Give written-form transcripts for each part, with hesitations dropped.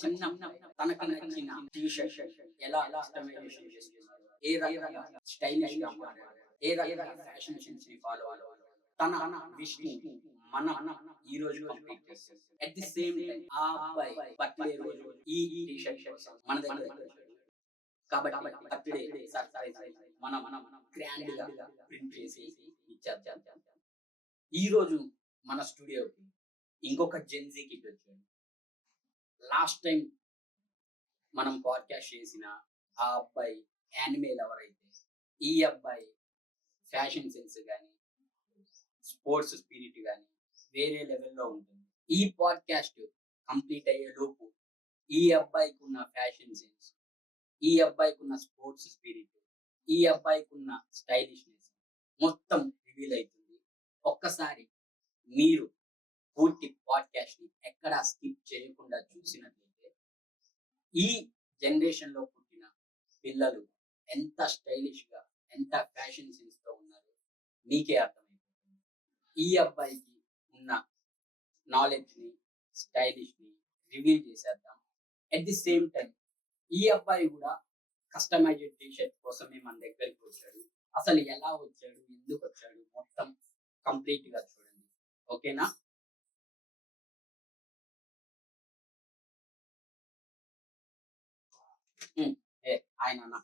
చిన్న తనకు నచ్చిన టీ-షర్ట్ ఎలా కస్టమైజేషన్ చేసుకున్నారు, ఏ రకంగా స్టైలిష్‌గా మారారు, ఏ రకంగా ఫ్యాషన్ సెన్స్‌ని ఫాలో అవ్వాలి, తన విష్‌ని మనం ఈ రోజు కంప్లీట్ చేస్తాం. అట్ ది సేమ్ టైమ్ ఆ అబ్బాయి బర్త్‌డే రోజు ఈ టీ-షర్ట్ కోసం మన దగ్గరికి వచ్చాడు. కాబట్టి బర్త్‌డే సర్ప్రైజ్ మనం గ్రాండ్‌గా ప్రింట్ చేసి ఇచ్చేద్దాం. ఈ రోజు మన స్టూడియోకి ఇంకొక జెన్‌జీ కిడ్ వచ్చాడు. లాస్ట్ టైం మనం పాడ్‌కాస్ట్ చేసిన ఆ అబ్బాయి యానిమే లవర్ అయితే, ఈ అబ్బాయి ఫ్యాషన్ సెన్స్ గాని, స్పోర్ట్స్ స్పిరిట్ గాని వేరే లెవెల్‌లో ఉంటుంది. ఈ పాడ్‌కాస్ట్ కంప్లీట్ అయ్యేలోపు ఈ అబ్బాయికున్న ఫ్యాషన్ సెన్స్, ఈ అబ్బాయికున్న స్పోర్ట్స్ స్పిరిట్, ఈ అబ్బాయికున్న స్టైలిష్‌నెస్ మొత్తం రివీల్ అయితుంది. ఒక్కసారి మీరు పూర్తి పాడ్‌కాస్ట్‌ని ఎక్కడా స్కిప్ చేయకుండా చూసినట్లయితే ఈ జనరేషన్‌లో పుట్టిన పిల్లలు ఎంత స్టైలిష్‌గా, ఎంత ఫ్యాషన్ సెన్స్‌తో ఉన్నారో మీకే అర్థమైపోతుంది. ఈ అబ్బాయికి ఉన్న నాలెడ్జ్‌ని, స్టైలిష్‌ని రివీల్ చేసేద్దాం. అట్ ది సేమ్ టైమ్ ఈ అబ్బాయి కూడా కస్టమైజ్డ్ టీ-షర్ట్ కోసమే మన దగ్గరికి వచ్చాడు. అసలు ఎలా వచ్చాడు, ఎందుకు వచ్చాడు మొత్తం కంప్లీట్‌గా చూడండి. ఓకేనా? హాయ్ నాన్న.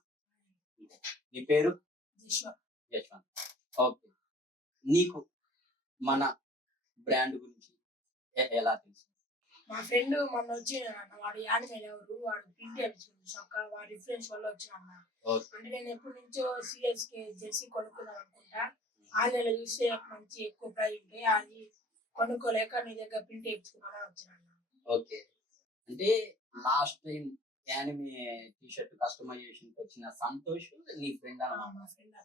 నీ పేరు? యశ్వంత్. ఓకే. నీకు మన బ్రాండ్ గురించి ఎలా తెలుసు? మా ఫ్రెండ్ మొన్న వచ్చి వాడు యానిమే ఎవరు వాడు ప్రింట్ చేయించుకుంది చొక్కా వాడి రిఫరెన్స్ వల్ల వచ్చిన అంటే నేను ఎప్పటి నుంచో సిఎస్కే జెర్సీ కొనుక్కుందాం అనుకుంటా. ఆన్లైన్లో చూస్తే మంచి ఎక్కువ ప్రైస్ ఉంటే అది కొనుక్కోలేక నీ దగ్గర ప్రింట్ చేయించుకున్నామని వచ్చిన. ఓకే. అంటే last time anime t-shirt customization వచ్చిన సంతోష్ నీ ఫ్రెండ్ అన్నమాట. మా ఫ్రెండ్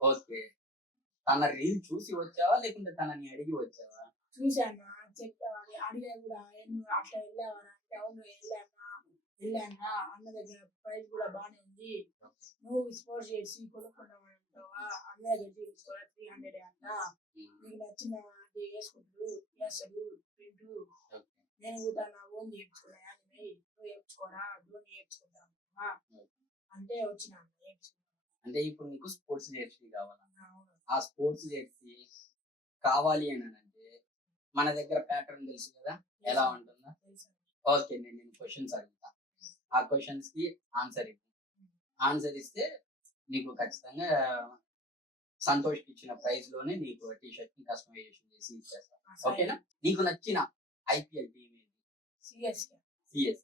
ఓకే. తన రీల్ చూసి వచ్చావా లేకుంటే తనని అడిగి వచ్చావా? చూసాను చెప్పేవాడు అడిగా కూడా అట్లా వెళ్ళావా అంటే అవును వెళ్ళానా అన్న దగ్గర ప్రైస్ కూడా బాగానే ఉంది. నువ్వు స్పోర్ట్స్ జెర్సీ కొనుక్కున్నావు అంటావా అన్న దగ్గర తీసుకోవాలి 300 అంట. నీకు నచ్చిన అది వేసుకుంటాడు వేస్తాడు ప్రింట్. నేను కూడా నా ఓన్ చేయించుకున్నా యానిమే నువ్వు వేయించుకోరా డ్రోన్ వేయించుకుంటా అంటే వచ్చిన అంటే ఇప్పుడు నీకు స్పోర్ట్స్ జెర్సీ కావాలన్నా ఆ స్పోర్ట్స్ జెర్సీ కావాలి అని అంటే మన దగ్గర ప్యాటర్న్ తెలుసు కదా ఎలా ఉంటుందా? ఓకే, నేను క్వశ్చన్స్ అడుగుతా. ఆ క్వశ్చన్స్ కి ఆన్సర్ ఇవ్వు. ఆన్సర్ ఇస్తే నీకు ఖచ్చితంగా సంతోష్కి ఇచ్చిన ప్రైస్ లోనే నీకు టీ-షర్ట్ ని కస్టమైజేషన్ చేసి ఇచ్చేస్తా. ఓకేనా? నీకు నచ్చిన ఐపీఎల్ టీమ్ ఏంటి?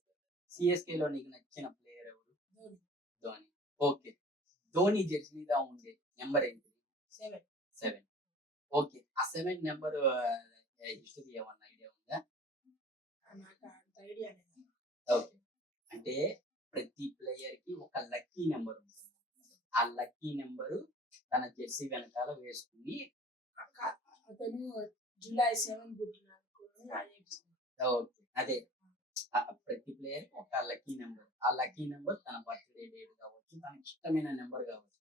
సిఎస్కే లో నీకు నచ్చిన ప్లేయర్ ఎవరు? ధోని. ఓకే. ధోని జెర్సీ మీద ఉండే నెంబర్ ఏంటి? 7. ఓకే. ఆ 7 నెంబర్ హిస్టరీ ఏమన్నా ఐడియా ఉందా? ఓకే. అంటే ప్రతి ప్లేయర్ కి ఒక లక్కీ నెంబర్ ఉంటుంది. ఆ లక్కీ నెంబరు తన జెర్సీ వెనకాల వేసుకుని అతను జూలై 7 పుట్టిన ఓకే. అదే ప్రతి ప్లేయర్ ఒక లక్కీ నెంబర్. ఆ లక్కీ నెంబర్ తన బర్త్డే డేట్ కావచ్చు, తనకి ఇష్టమైన నెంబర్ కావచ్చు.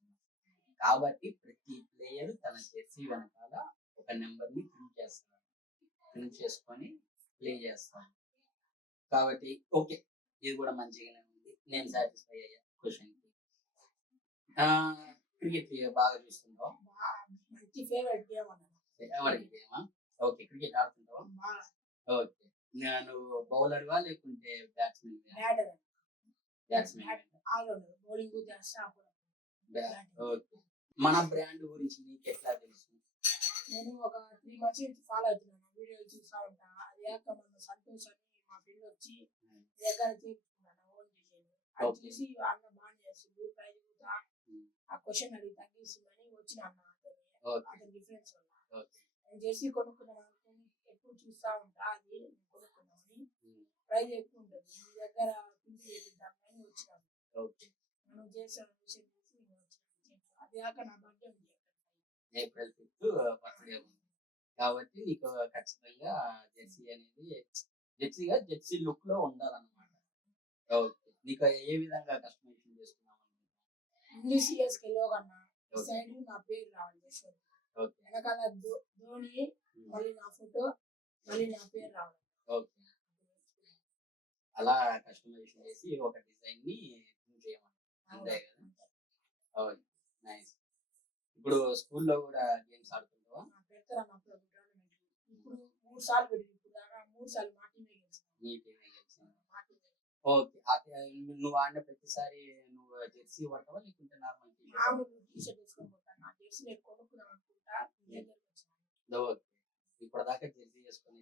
కాబట్టి ప్రతి ప్లేయర్ తన జెర్సీ వెనకాల ఒక నెంబర్ ని ప్రింట్ చేసుకొని ప్లే చేస్తాను. కాబట్టి ఓకే, ఇది కూడా మంచిగానే ఉంది. నేను సాటిస్ఫై అయ్యా క్వశ్చన్ కి. క్రికెట్ బాగా చూస్తుంటావా? మంచి ఫేవరెట్ గేమ్ ఎవరికి గేమా? ఓకే. క్రికెట్ ఆడుతుంటావా? ఓకే. నువ్వు బౌలర్వా లేకుంటే బ్యాట్స్మెన్? బౌలింగ్ చేస్తా. ఓకే. మన బ్రాండ్ గురించి నీకు ఎట్లా తెలుసు? నేను ఒక 3 months నుంచి ఫాలో అవుతున్నాను, వీడియోలు చూస్తా ఉంటా. అది కాక మన సంతోష్ అని మా ఫ్రెండ్ వచ్చి దగ్గర చేయించుకున్నాను ఓన్ చేసేది. అది చూసి అన్న బాగా చేస్తుంది ప్రైజ్ కూడా ఆ క్వశ్చన్ అడిగి తగ్గిస్తుందని వచ్చిన అన్న అతని డిఫరెన్స్ వల్ల. నేను జెర్సీ కొనుక్కున్నాను అనుకుని ఎక్కువ చూస్తా ఉంటా. అది కొనుక్కున్నామని ప్రైజ్ ఎక్కువ ఉంటుంది మీ దగ్గర ప్రింట్ చేద్దామని వచ్చినాను. మనం చేసిన విషయం చూసి వచ్చినాను. అది కాక నా బర్త్డే ఉంది ఏప్రిల్ 5 బర్త్డే ఉంది. కాబట్టి నీకు ఖచ్చితంగా జెర్సీ అనేది జెర్సీ లుక్ లో ఉండాలన్నమాట. ఓకే. నీకు ఏ విధంగా కస్టమైజేషన్ చేసుకున్నాం అనుకుంటున్నావు? సిఎస్కే లో కన్నా సైడ్ నా పేరు రావాలి. ఓకే. వెనకాల ధోని మళ్ళీ నా ఫోటో మళ్ళీ నా పేరు రావాలి. ఓకే. అలా కస్టమైజేషన్ చేసి ఒక డిజైన్ ని print చేయమని. అంతే కదా? Okay, nice. ఇప్పుడు స్కూల్లో కూడా గేమ్స్ ఆడుతుంటావా? పెడతారన్న అప్పుడప్పుడు టోర్నమెంట్. ఇప్పుడు 3 సార్లు పెట్టింది. ఇప్పుడు దాకా 3 సార్లు మా టీమే గెలిచింది. నీ టీమే గెలిచింది. మా టీమే. ఓకే, నువ్వు ఆడిన ప్రతిసారి నువ్వు జెర్సీ పడతావా లేకుంటే నార్మల్ మామూలు టీ-షర్ట్ వేసుకొని పోతాను. నా జెర్సీ నేను కొనుక్కున్నాను అనుకుంటా. మీ దగ్గరికి వచ్చాను. ఓకే, ఇప్పటిదాకా జెర్సీ వేసుకొని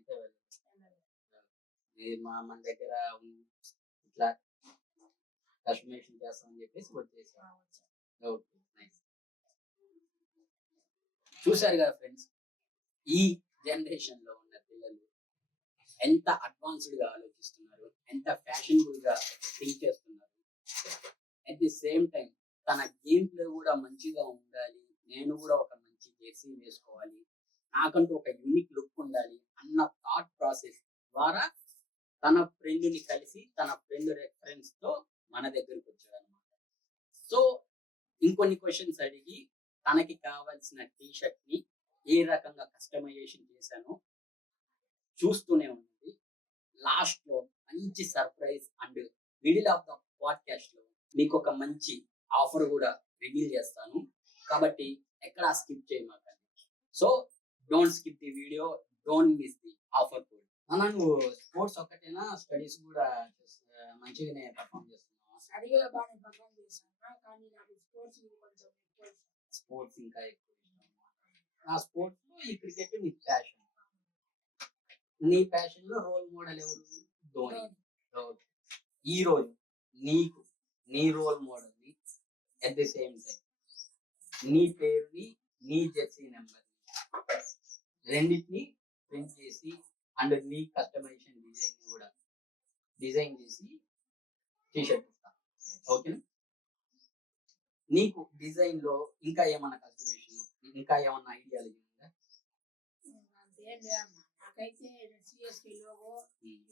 అయితే మన దగ్గర ఇట్లా కస్టమైజేషన్ చేస్తామని చెప్పేసి వచ్చేసాం. Okay, nice. చూశారు కదా ఫ్రెండ్స్, ఈ జనరేషన్ లో ఉన్న పిల్లలు ఎంత అడ్వాన్స్డ్ గా ఆలోచిస్తున్నారు, ఎంత ఫ్యాషనబుల్ గా థింక్ చేస్తున్నారు. అట్ ది సేమ్ టైం తన గేమ్ ప్లే కూడా మంచిగా ఉండాలి, నేను కూడా ఒక మంచి జెర్సీ వేసుకోవాలి, నాకంటూ ఒక యూనిక్ లుక్ ఉండాలి అన్న థాట్ ప్రాసెస్ ద్వారా తన ఫ్రెండ్ ని కలిసి తన ఫ్రెండ్ రెఫరెన్స్ తో మన దగ్గరికి వచ్చాడు అనమాట. సో ఇంకొన్ని క్వశ్చన్స్ అడిగి తనకి కావాల్సిన టీ-షర్ట్ ని ఏ రకంగా కస్టమైజేషన్ చేశానో చూస్తూనే ఉంది. లాస్ట్ లో మంచి surprise and middle of the podcast లో మీకు ఒక మంచి ఆఫర్ కూడా రివీల్ చేస్తాను, కాబట్టి ఎక్కడ స్కిప్ చేయమాకండి. So don't skip the video, don't miss the offer code. అన్నా, నువ్వు స్పోర్ట్స్ ఒక్కటేనా, స్టడీస్ కూడా మంచిగానే పర్ఫామ్ చేస్తున్నావా? స్టడీ కూడా బాగానే పర్ఫామ్ చేశాను, కానీ నాకు స్పోర్ట్స్ కొంచెం ఎక్కువ ఇష్టం. స్పోర్ట్స్ ఇంకా ఎక్కువ ఇష్టం. ఆ స్పోర్ట్స్ లో ఈ క్రికెట్ నీ ప్యాషన్. నీ ప్యాషన్ లో రోల్ మోడల్ ఎవరు? ధోని. ఈ రోజు నీకు నీ రోల్ మోడల్ ని అట్ ది సేమ్ టైం నీ పేరుని, నీ జెర్సీ నెంబర్ రెండింటిని ప్రింట్ చేసి అండ్ నీ కస్టమైజేషన్ డిజైన్ కూడా డిజైన్ చేసి టీ-షర్ట్ ఇస్తా. ఓకేనా? నీకు డిజైన్ లో ఇంకా ఏమన్నా కస్టమైజేషన్, ఇంకా ఏమన్నా ఐడియాలు ఉందా? అంతేం లేదమ్మా, నాకైతే సిఎస్కే లోగో,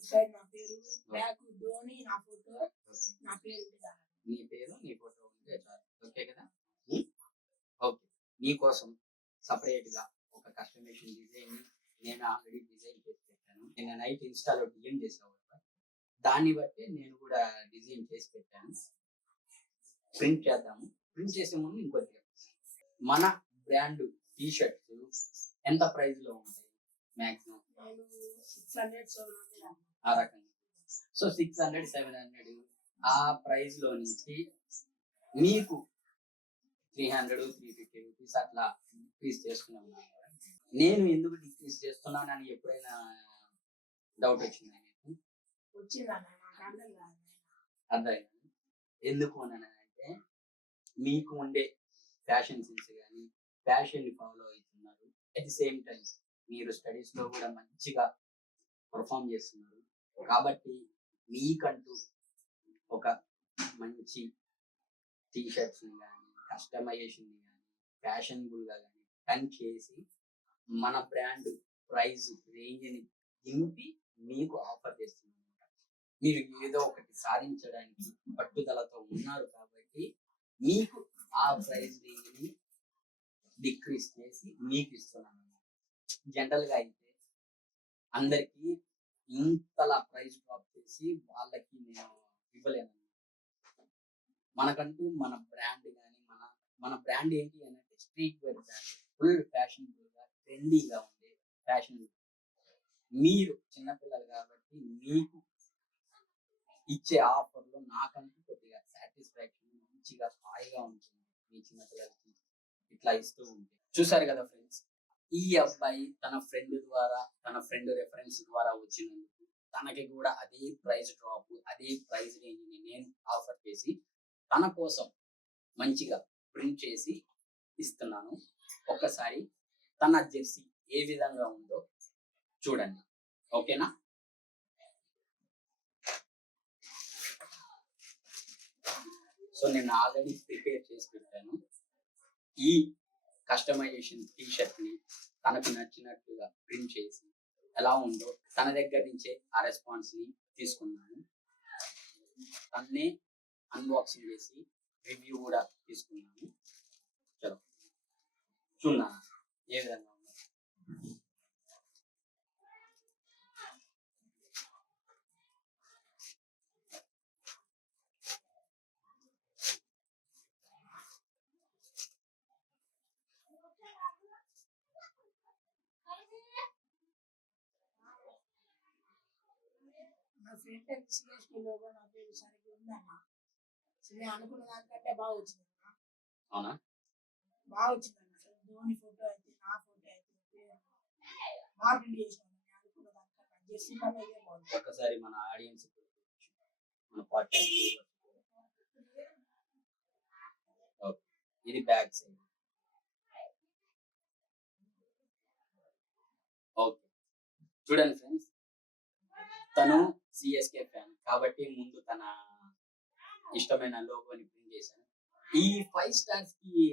సైడ్ నా పేరు, బ్యాక్ ధోని నా ఫోటో, నా పేరు ఉంటే చాలు. నీ పేరు, నీ ఫోటో ఉంటే చాలు. ఓకే కదా? ఓకే, నీకోసం సపరేట్ గా ఒక కస్టమైజేషన్ డిజైన్ నేను ఆల్రెడీ డిజైన్ చేసి పెట్టాను. నేను నైట్ ఇన్స్టాలో డిఎం చేసావు కదా, దాన్ని బట్టి నేను కూడా డిజైన్ చేసి పెట్టాను. ప్రింట్ చేద్దాము. ప్రింట్ చేసే ముందు ఇంకొద్దిగా మన బ్రాండ్ టీ-షర్ట్స్ ఎంత ప్రైస్ లో ఉంటాయి మాక్సిమం? 600 ఆ రకంగా. సో 600, 700 ఆ ప్రైస్ లో నుంచి మీకు 300, 350 రూపీస్ అట్లా డిక్రీజ్ చేసుకున్నాను. నేను ఎందుకు డిక్రీజ్ చేస్తున్నానని ఎప్పుడైనా డౌట్ వచ్చిందా మీకు? వచ్చిందన్న, నాకు అర్థం కాదు. అర్థమైంది. ఎందుకు అని అంటే మీకు ఉండే ఫ్యాషన్ సెన్స్ కానీ ఫ్యాషన్ ని ఫాలో అవుతున్నారు, అట్ ది సేమ్ టైం మీరు స్టడీస్ లో కూడా మంచిగా పర్ఫామ్ చేస్తున్నారు, కాబట్టి మీకంటూ ఒక మంచి టీ-షర్ట్స్ ని కానీ కస్టమైజేషన్ ని కానీ ఫ్యాషనబుల్ గా కానీ టన్ చేసి మన బ్రాండ్ ప్రైస్ రేంజ్ ని దింపి మీకు ఆఫర్ చేస్తున్నాం. మీరు ఏదో ఒకటి సాధించడానికి పట్టుదలతో ఉన్నారు కాబట్టి మీకు ఆ ప్రైస్ రేంజ్ ని డిక్రీస్ చేసి మీకు ఇస్తున్నాను. జనరల్ గా అయితే అందరికి ఇంతలా ప్రైస్ డ్రాప్ చేసి వాళ్ళకి నేను ఇవ్వలేను. మనకంటూ మన బ్రాండ్ కానీ మన బ్రాండ్ ఏంటి అంటే street wear brand, full fashionable గా ట్రెండీగా ఉండే ఫ్యాషన్. మీరు చిన్నపిల్లలు కాబట్టి మీకు ఇచ్చే ఆఫర్లో నాకంటూ కొద్దిగా సాటిస్ఫాక్షన్, మంచిగా హాయిగా ఉంటుంది మీ చిన్నపిల్లలకి ఇట్లా ఇస్తూ ఉంటే. చూసారు కదా ఫ్రెండ్స్, ఈ అబ్బాయి తన ఫ్రెండ్ ద్వారా, తన ఫ్రెండ్ రెఫరెన్స్ ద్వారా వచ్చినందుకు తనకి కూడా అదే ప్రైస్ డ్రాప్, అదే ప్రైస్ రేంజ్ ని నేను ఆఫర్ చేసి తన కోసం మంచిగా ప్రింట్ చేసి ఇస్తున్నాను. ఒక్కసారి తన జెర్సీ ఏ విధంగా ఉందో చూడండి. ఓకేనా? సో నేను ఆల్రెడీ ప్రిపేర్ చేసి పెట్టాను. ఈ కస్టమైజేషన్ టీ-షర్ట్ ని తనకు నచ్చినట్టుగా ప్రింట్ చేసి ఎలా ఉందో తన దగ్గర నుంచే ఆ రెస్పాన్స్ ని తీసుకున్నాను. తన్నే అన్బాక్సింగ్ చేసి రివ్యూ కూడా తీసుకున్నాను. చలో చూద్దాం ఏ విధంగా ఉందో. ఫ్రంట్ సిఎస్కే లోగో నా పేరు సరిగ్గా ఉందన్న. నేను అనుకున్న దానికంటే బాగా వచ్చింది అన్న. అవునా? బాగా వచ్చిందన్న. అసలు ధోని ఫోటో అయితే నా ఫోటో అయితే పేరు బాగా ప్రింట్ చేసినాను. నేను అనుకున్న దానికన్నా జెర్సీ కన్నా ఇదే బాగుంది. ఒక్కసారి మన ఆడియన్స్ మన పాడ్కాస్ట్ ఇది బ్యాక్ సైడ్. ఓకే, చూడండి ఫ్రెండ్స్, తను సిఎస్కే ఫ్యాన్ కాబట్టి ముందు తన ఇష్టమైన లోగోని ప్రింట్ చేశాను. ఈ 5 స్టార్స్ కి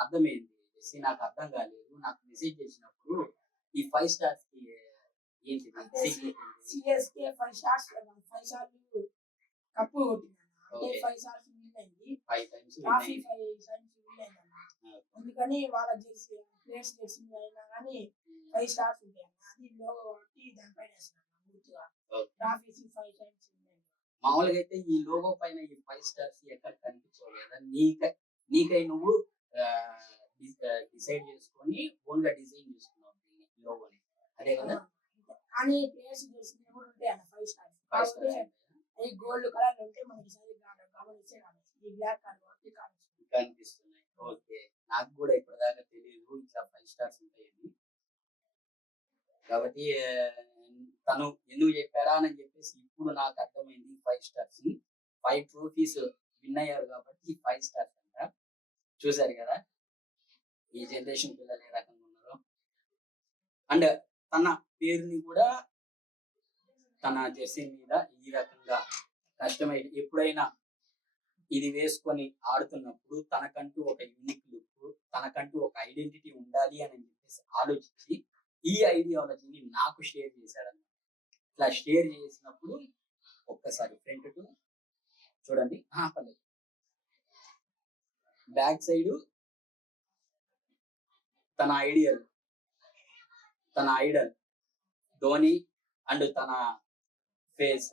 అర్థమైంది నాకు అర్థం కాలేదు. నాకు మెసేజ్ చేసినప్పుడు ఈ 5 స్టార్స్ కి ఏంటి సిఎస్కే 5 స్టార్స్ 5 సార్లు కప్పు కొట్టిందన్న. అంటే 5 సార్లు విన్ అయింది. 5 టైమ్స్ ట్రాఫీ 5 సార్లు విన్ అయిందన్న. అందుకని వాళ్ళ జెర్సీ ప్లేయర్స్ జెర్సీ అయినా కానీ 5 స్టార్స్ ఉంటాయి అన్న. అది లోగో కాబట్టి దానిపైన వేస్తున్నాను గుర్తుగా. ట్రాఫీస్ 5 టైమ్స్ విన్ అయింది. మామూలుగా అయితే ఈ లోగో పైన ఈ 5 స్టార్స్ ఎక్కడ కనిపించలేదు. నీకై నువ్వు డిసైడ్ చేసుకొని ఓన్ గా డిజైన్ చేసుకున్నావు లోగోని, అదే కదా? కానీ ప్లేయర్స్ జెర్సీ కూడా ఉంటాయి అన్న 5 స్టార్స్. కాకపోతే ఈ గోల్డ్ కలర్ ఉంటే మనకి సరిగ్గా గమనిస్తే ఈ బ్లాక్ కలర్ కనిపిస్తున్నాయి. ఓకే, నాకు కూడా ఇప్పటిదాకా తెలియదు ఇట్లా 5 స్టార్స్ ఉంటాయని. కాబట్టి తను ఎందుకు చెప్పాడా అని చెప్పేసి ఇప్పుడు నాకు అర్థమైంది. 5 స్టార్స్ 5 ట్రోఫీస్ విన్ అయ్యారు కాబట్టి 5 స్టార్స్ అంట. చూసారు కదా ఈ జనరేషన్ పిల్లలు ఏ రకంగా ఉన్నారో. అండ్ తన పేరుని కూడా తన జెర్సీ మీద ఈ రకంగా కస్టమైజ్, ఎప్పుడైనా ఇది వేసుకొని ఆడుతున్నప్పుడు తనకంటూ ఒక యూనిక్ లుక్, తనకంటూ ఒక ఐడెంటిటీ ఉండాలి అని చెప్పేసి ఆలోచించి ఈ ఐడియాలజీని నాకు షేర్ చేశాడన్న. ఇట్లా షేర్ చేసినప్పుడు ఒక్కసారి ఫ్రంట్ టు చూడండి, పర్లేదు, బ్యాక్ సైడ్ తన ఐడల్ ధోని అండ్ తన ఫేస్,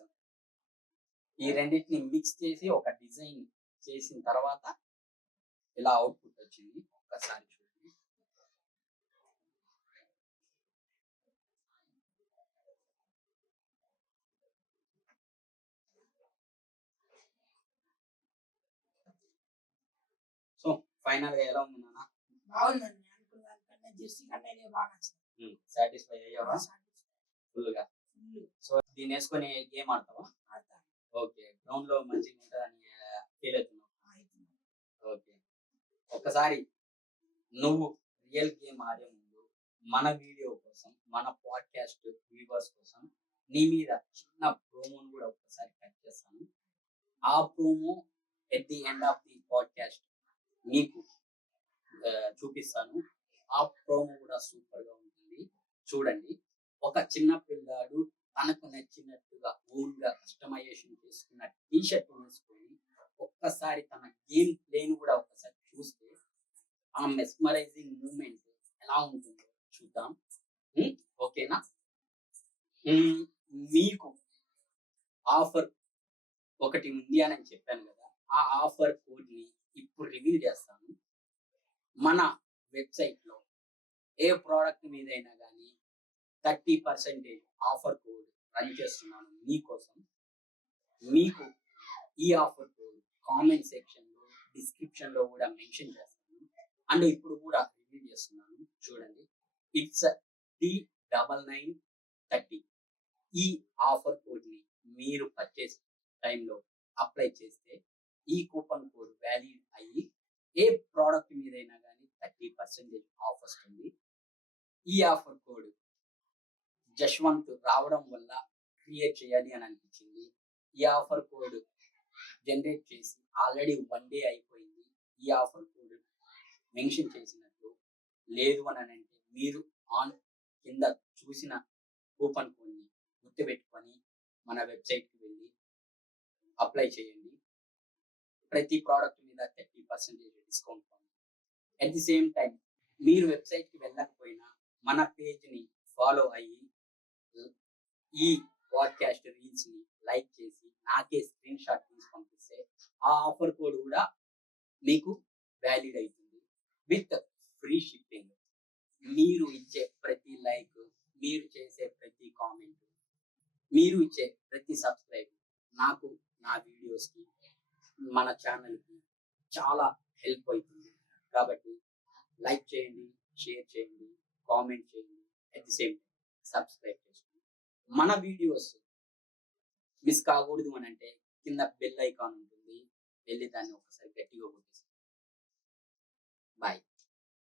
ఈ రెండింటిని మిక్స్ చేసి ఒక డిజైన్ చేసిన తర్వాత ఇలా అవుట్పుట్ వచ్చింది. ఒక్కసారి చూడండి. సో ఫైనల్ గా ఎలా ఉంది నాన్న? బాగుందండి. అనుకున్న దానికన్నా జెర్సీ కన్నా ఇదే బాగా నచ్చింది. సాటిస్ఫై అయ్యావా ఫుల్ గా? సో దీన్ని వేసుకొని గేమ్ ఆడతావా? ఓకే, గ్రౌండ్ లో మంచిగా ఉంటుందని ఫీల్ అవుతున్నావు? ఓకే, ఒక్కసారి నువ్వు రియల్ గేమ్ ఆడే ముందు మన వీడియో కోసం, మన పాడ్కాస్ట్ వ్యూవర్స్ కోసం నీ మీద చిన్న ప్రోమోను కూడా ఒక్కసారి కట్ చేస్తాను. ఆ promo at the end of the podcast మీకు చూపిస్తాను. ఆ ప్రోమో కూడా సూపర్ గా ఉంటుంది, చూడండి. ఒక చిన్న పిల్లాడు తనకు నచ్చినట్టుగా ఓన్ గా కస్టమైజేషన్ చేసుకున్న టీషర్ట్ వేసుకొని ఒక్కసారి తన గేమ్ ప్లేని కూడా ఒక్కసారి చూస్తే ఆ మెస్మరైజింగ్ మూమెంట్ ఎలా ఉంటుందో చూద్దాం. ఓకేనా? మీకు ఆఫర్ ఒకటి ఉంది అని చెప్పాను కదా, ఆ ఆఫర్ కోడ్ ని ఇప్పుడు రివీల్ చేస్తాను. మన వెబ్సైట్ లో ఏ ప్రోడక్ట్ మీదైనా కానీ 30% ఆఫర్ కోడ్ రన్ చేస్తున్నాను మీకోసం. మీకు ఈ ఆఫర్ కోడ్ కామెంట్ సెక్షన్ లో, డిస్క్రిప్షన్ లో కూడా మెన్షన్ చేస్తాను. అండ్ ఇప్పుడు కూడా రివీల్ చేస్తున్నాను, చూడండి. It's T9930. ఈ ఆఫర్ కోడ్ ని మీరు పర్చేస్ టైంలో అప్లై చేస్తే ఈ కూపన్ కోడ్ వ్యాలిడ్ అయ్యి ఏ ప్రోడక్ట్ మీదైనా కానీ 30% ఆఫ్ వస్తుంది. ఈ ఆఫర్ కోడ్ జశ్వంత్ రావడం వల్ల క్రియేట్ చేయాలి అని అనిపించింది. ఈ ఆఫర్ కోడ్ జనరేట్ చేసి ఆల్రెడీ 1 day అయిపోయింది. ఈ ఆఫర్ కోడ్ మెన్షన్ చేసినట్టు లేదు అని అంటే మీరు ఆన్ కింద చూసిన కూపన్ కోడ్ని గుర్తుపెట్టుకొని మన వెబ్సైట్కి వెళ్ళి అప్లై చేయండి. ప్రతి ప్రోడక్ట్ మీద 30% డిస్కౌంట్ ఉంది. అట్ ది సేమ్ టైం మీరు వెబ్సైట్కి వెళ్ళకపోయినా మన పేజ్ని ఫాలో అయ్యి ఈ పాడ్కాస్ట్ రీల్స్ని లైక్ చేసి నాకే స్క్రీన్ షాట్ తీసి పంపిస్తే ఆ ఆఫర్ కోడ్ కూడా మీకు వ్యాలిడ్ అవుతుంది విత్ ఫ్రీ షిప్పింగ్. మీరు ఇచ్చే ప్రతి లైక్, మీరు చేసే ప్రతి కామెంట్, మీరు ఇచ్చే ప్రతి సబ్స్క్రైబ్ నాకు నా వీడియోస్కి మన ఛానల్కి చాలా హెల్ప్ అవుతుంది. కాబట్టి లైక్ చేయండి, షేర్ చేయండి, కామెంట్ చేయండి, అట్ ది సేమ్ సబ్స్క్రైబ్ చేసుకోండి. మన వీడియోస్ మిస్ కాకూడదు అని అంటే కింద బెల్ ఐకాన్ ఉంటుంది, వెళ్ళి దాన్ని ఒకసారి గట్టిగా కొట్టేసి బాయ్.